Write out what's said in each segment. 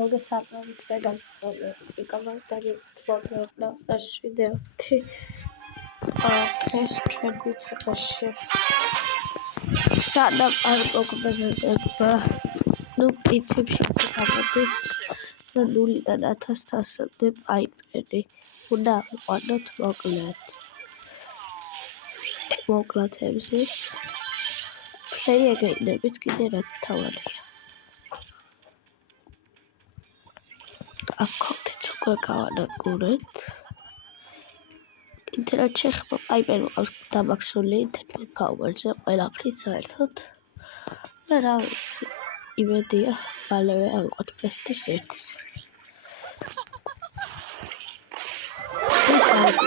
მოგესალმებით, მე გამარჯვებული ვიდეოთი. დღეს ჩვენ ვიცოდაში სანამ არ მოგმეზედება პრინციპში გამოდის რომ 0-დან 1000-მდე პაიპერი უნდა ავიყვანოთ მოკლათებზე. ფლეი ეგეინებით კიდე რაც თავარია. აქ უკვე გავანადგურეთ. ინტერნეტ შეხება პაიპერი მყავს დამაქსული ინტერნეტ ფაუბერზე ყველაფრის საერთოდ. და რა ვიცი, იმედია მალევე ავიღოთ პრესტიჟ 1.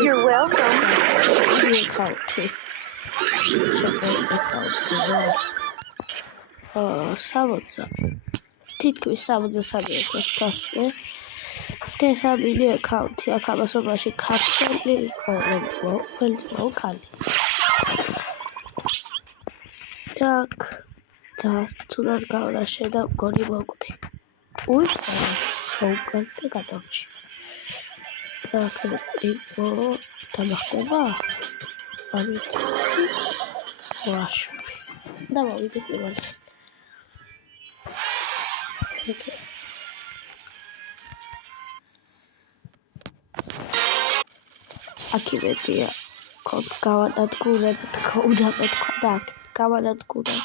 You're welcome. თითქმის 63 ევროს ფასზე. ეს მინი აკაუნთი აქ ამასობაში ქართველი იყო ყველგან კალი. Так, თუნდაც გავრაშე და მგონი მოვკვდი. მოუკალთა გადავში. აკრეპტო დამახტება. ამით ვაშვი. და მოვიდეთ პირველში. აქიმედია კოდს გავანადგურებთ უნდა მეთქვა და აქ გავანადგურა.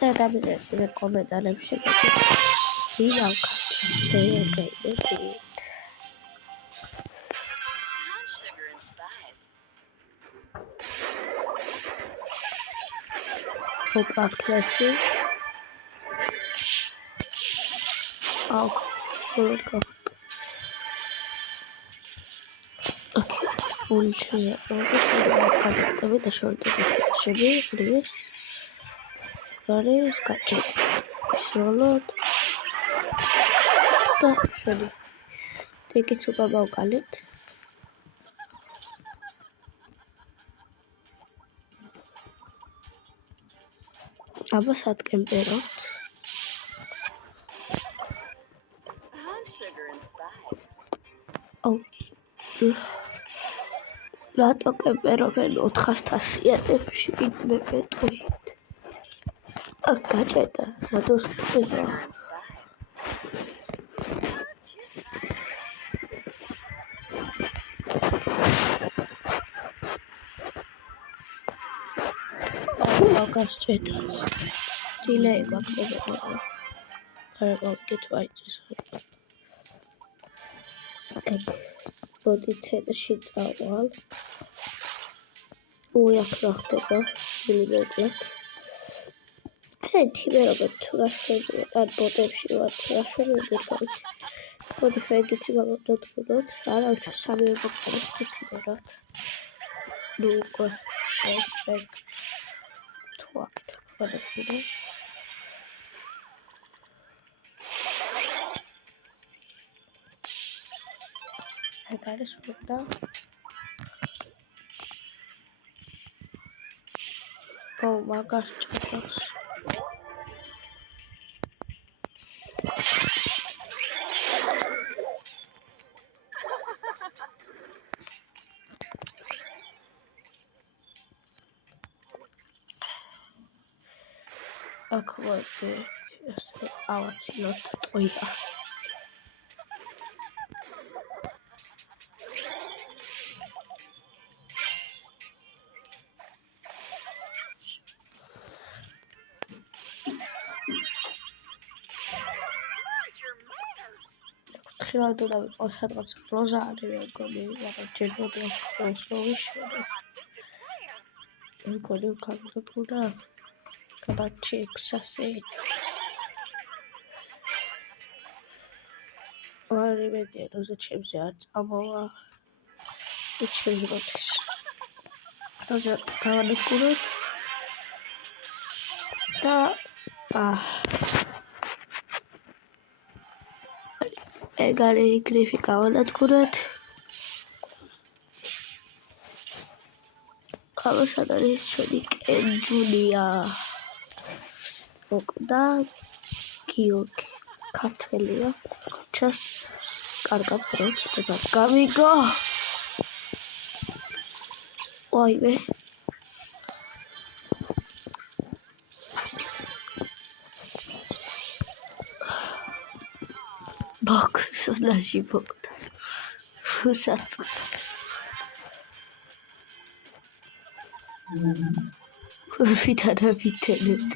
და დამიწერე კომენტარებში Classy. Okay. Full the short should be please. Solo. Take it to about it. Abasat Kemperot. Oh, Lato Kemperoven 400-ში იქნებოდით. აქ გაჭედა, რატოს ხდება? Gastreta. Delay gastreta. Get white. Body sheets are all. We are crafted. Really good. I said, Tiber of a trash at bottom. She was trashing it. But if I get you about that, I'll just have you book to Tiber. Look, she's fake. Walked for the today. I got this put down. Oh my gosh, chocolates. It's not toilet. Tchela do nawet osadłac rozary goni nawet czerwony krosnowy szedł. Gonił każdy góra. Kabacie ksasy. Ori będzie to zачем взять амова. Зачем zrobić? Roza kawany kurut. Ta ეგარი გრიფი გავანადგურეთ. ახალო სადარის ჩვენი კენჯუნია მოკდა გიორგი ქართველია ქუჩას კარგად ბრევს და გამიგო ვაიმე ბოქსონაში მოკდა რუსაცხ ვიტანა ვიტენეტ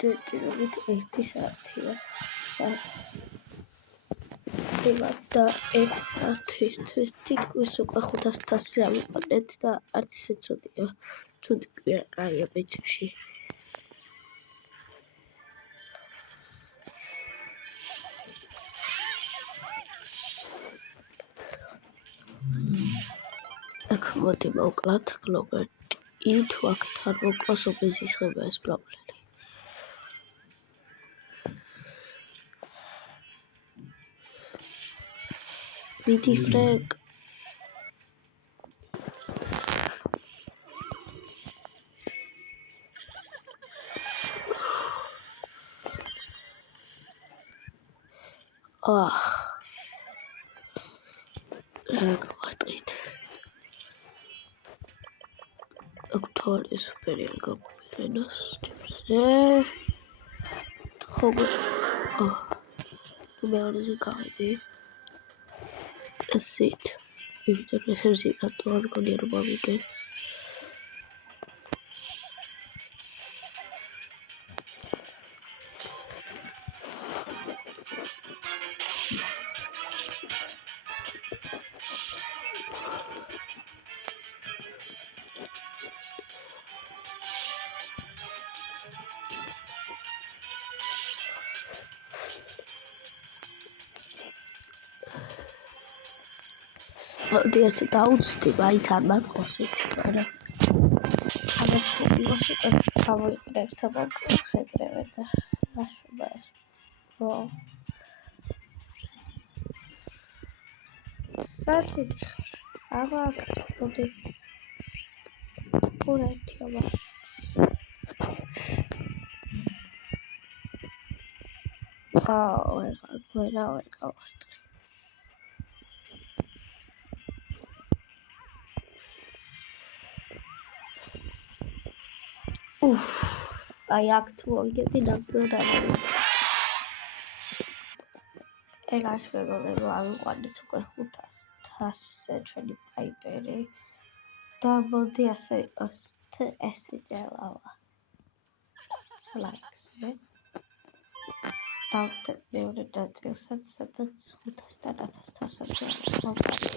ჯერჯერობით 1 საათია და 1 საათისთვის თითქმის უკვე 500-ზე ავიყვანეთ და არც ისე ცუდია ცუდი კვირა კაია ბეჭებში აქ მოდი მოვკლათ გლობალი თუ აქ თან მოკლას ობეზისხება ეს პრობლემი მიდი ფრეკ რეგმარტით აქtuali superior გამომიყენოს ტიპზე ხოგო მეორეზე გავიდი ესეთ ვიდეო ესემსი რატო არ გონია რომ მოვიგე მოდი ასე დაუცდი მაინც არ მაწყობს იცი არა ამათ ვიდეოში ჩავიყრებ და მაქვს ეგრევე და ნაშობა ეს რო საერთოდ აბა მოდი პურეთი აბა ვეღარ აი აქ თუ ვიგები ნამდვილად არ არის ეგ არის პრობლემა ავიყვანეთ უკვე 500-ზე ჩვენი პაიპერი და მოდი ასე იყოს ეს ვიწერლავა სლაიქსზე დავთ მეორე ნაწილსაც სადაც 500-დან 1100-ზე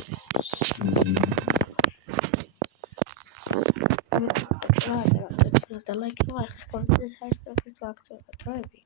და ლაიქი მარხს კონტენტს არის პროფესიონალ აქტიურობით